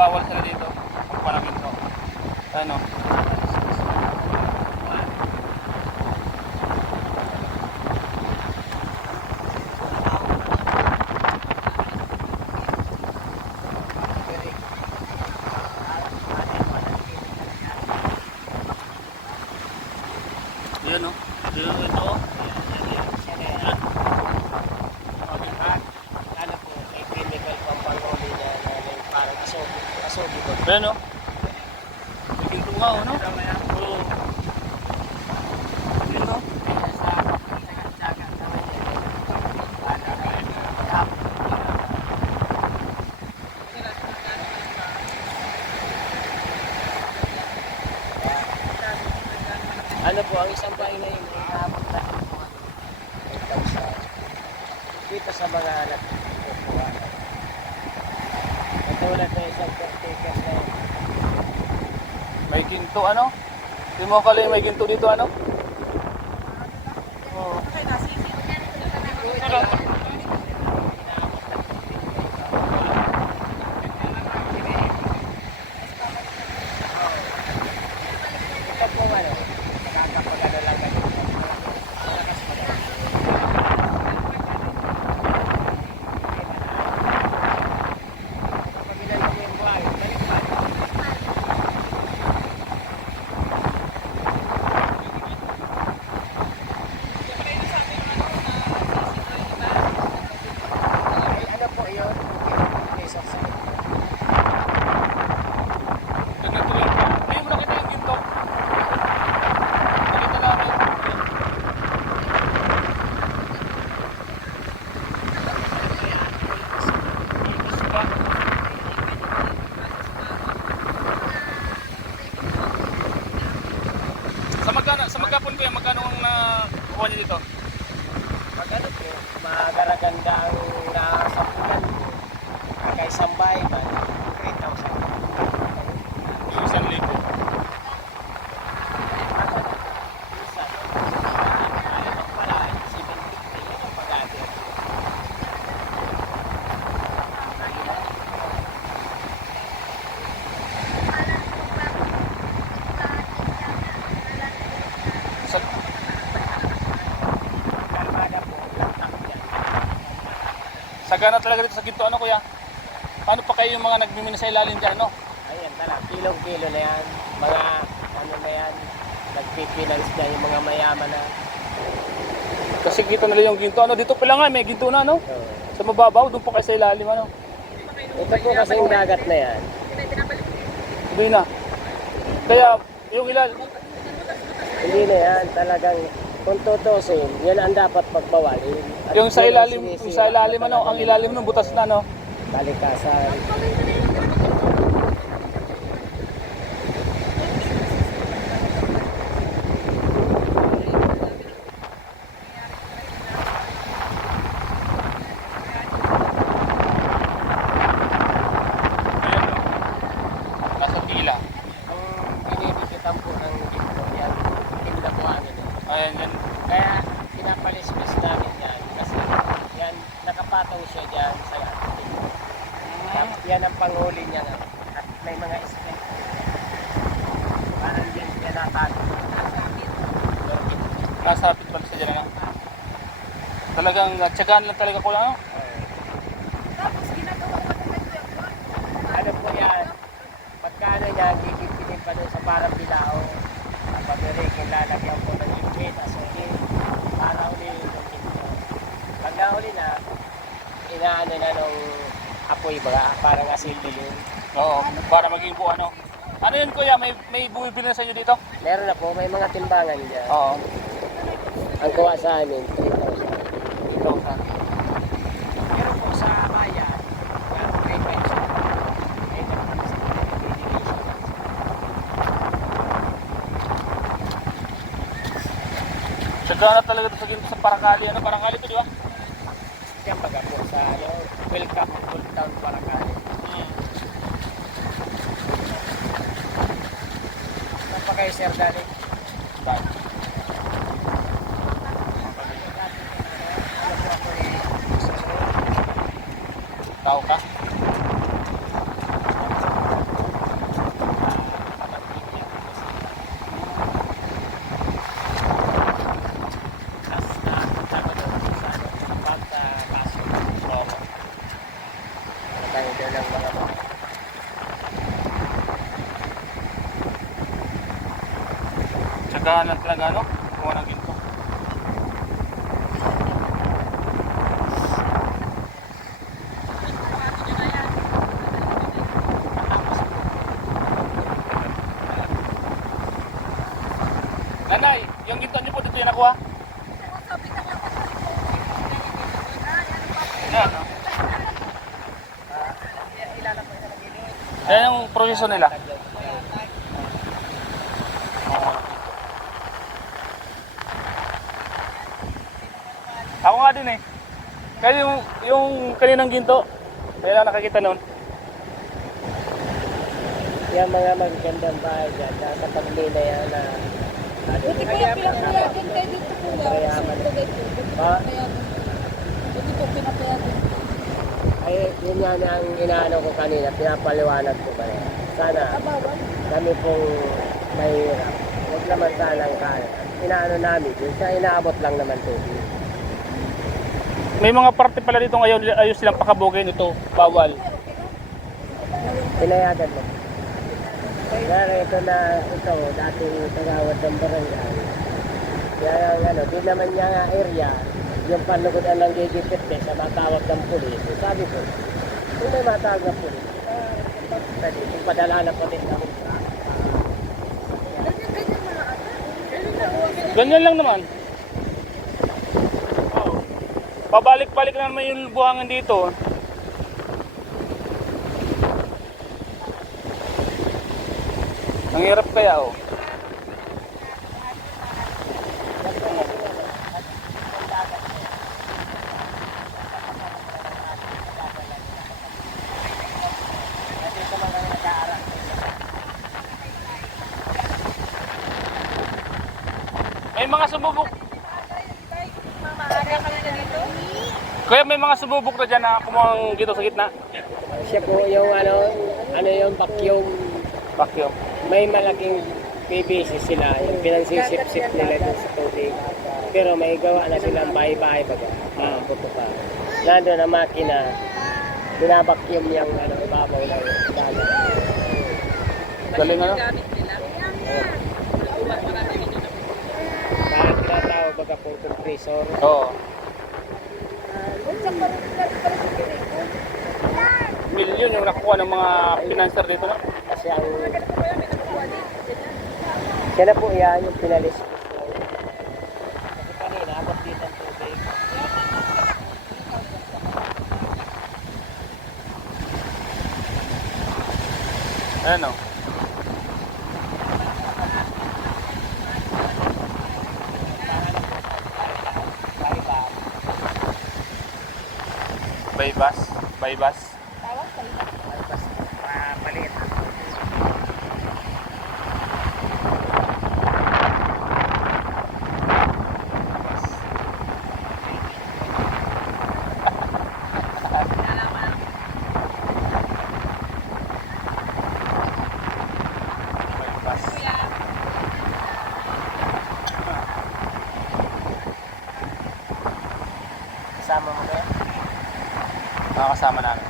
bawal sila dito. Magpanagin to. Ano? Yan o. Yan o ito o. Lalo po, may chemical pampanguli niya na may parang asobi ko. Yan o. May ginto nga o, no? Oo. Yan o. Ano po, ang isang bahay na yun, ay naabot na rin po. Dito sa mga nagkukuha. Katulad na isang caretaker na yun. May ginto ano? Di mo kali may ginto dito ano? Oo. Ito po ano, nakakapagano lang ganito. Malakas mo na. Kapag ilan mo yung buhay, balik pa. Ay, ano po yun? Okay, sa side. Ganito lang po. Ayun mo nakita yung ginto. Nakita namin. Sa magkapon ko yan, magkano ang nakuha niyo dito? Pag ano po, magaraganda ang nasampulan po. Kaya isang bahay man, 3,000. Yung 1,000. Isa. Alam pala, 750 yun ang pag-adir. Sa, Kalmada po, lantak yan. sagana talaga dito sa ginto ano kuya? Paano pa kayo yung mga nagmimina sa ilalim dyan ano? Ayan, tala, kilong-kilo na yan. Mga, ano na yan, nagpipinance na yung mga mayaman na. Kasi kita nila yung ginto ano? Dito pala nga may ginto na ano? So, Sa mababaw, doon po kayo sa ilalim ano? ito po kasi yung dagat na yan. Hindi na. Kaya yung ilalim, Hindi na yan, talagang kung tutusin, yan ang dapat pagbawalin. At yung sa yan ang ilalim, yung sinisira sa ilalim na ano, ang talagang ilalim ng butas na no? Kalikasan. Ayan no. Nasa tila. Kung binibisitan po ng ginto, yan, kinabuhanin yan. Ayan yan. Kaya pinapalismis namin yan kasi yan, nakapatong siya dyan sa atin. Tapos yan ang panghuli niya nga. At may mga iskin. Parang yan nakatong. Nasapit pala sa dyan ano? Talagang tiyagaan lang talaga ko lang ano? Ano po yan? Pagkano yan, gigipinin pa doon sa parang bilao. Kapag lalagyan po ng ingkit, asukit, para uli yung ginto. Pag nahuli na, inaano na nung apoy ba, parang asin din. Oo, para maging po ano. Ano yun kuya, may bumibili na sa inyo dito? Meron na po, may mga timbangan dyan. Oo. Ang kuha sa amin, 3,000. Dito sa. Pero po sa bayan, yan, may pension. May Tiyagaan na talaga ito sa ginto sa Paracali. Ano, Paracali ito di ba? yan baga po sa welcome, full town para kali. Saan pa kayo, Sir Danny? Tao ka? Yan ang mga Tsaka lang talaga, no? Kung anong ginto. Nanay, yung ginto niyo po dito yung nakuha? Yan, no? Yan yung proseso nila. Ako nga din eh. Kaya yung kaninang ginto, kaya lang nakakita noon. yan mga magagandang bahay dyan. Sa paglina yan na Buti ko yung pinapayagan kayo dito po. Mayaman. Pa? Buti ko pinapayagan. ay yun yan ang inaano ko kanina, pinapaliwanag ko ba yan. Sana Abawal. kami pong mahirap. Huwag naman sanang kaya. Inaano namin, yun sa inaabot lang naman tubig. May mga parte pala dito ngayon, ayos silang pakabugin ito, bawal. Pinayagan mo. Kaya ito na, ito, dating tagawad ng barangay. Kaya ano, di naman niya nga area, yung panukudan ng gigipit sa matawag ng pulis. So, sabi ko, kung may matawag ng pulis, pwede, kung padala na po din ng Ganyan lang naman. Pabalik-balik na naman yung buhangin dito. Ang hirap kaya oh. May mga sumubok. Kaya may mga sumubok na dyan na kumuhang dito sa gitna. siya po yung ano yung vacuum. Vacuum. May malaking PVC sila, yung pinansisip-sip nila dun sa tubig. Pero may gawa na silang bahay-bahay baga. Buto pa. Nandun ang makina, binabakyum yung ibabaw ng dagat. Galing ano? Kahit tinatawag baga pong compressor. Oo. Milyon yung nakukuha ng mga financer dito na. Kasi ang... Siya na po yan, yung pinalis. Kasi kanina, abot dito ang tubig. Ano? Baybas? Baybas? Maliit. Baybas. Kasama mo ba yan? Makakasama namin.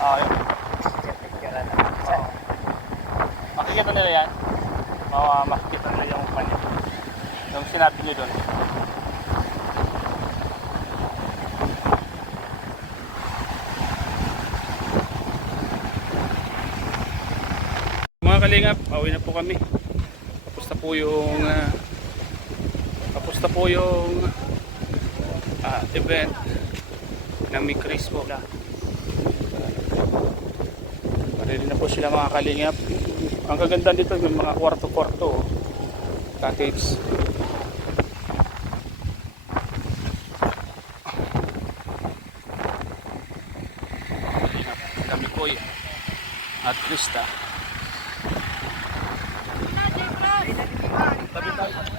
Oo, yun. Makikita nila yan. Makikita nila yung kanya. Yung sinabi nyo doon. Mga kalingap, pauwi na po kami. Tapos na po yung event ng Mikris po. Ready na po sila mga kalingap. Ang kaganda dito, may mga kwarto-kwarto. Cottage. Kami po at Krista. Tabi tayo.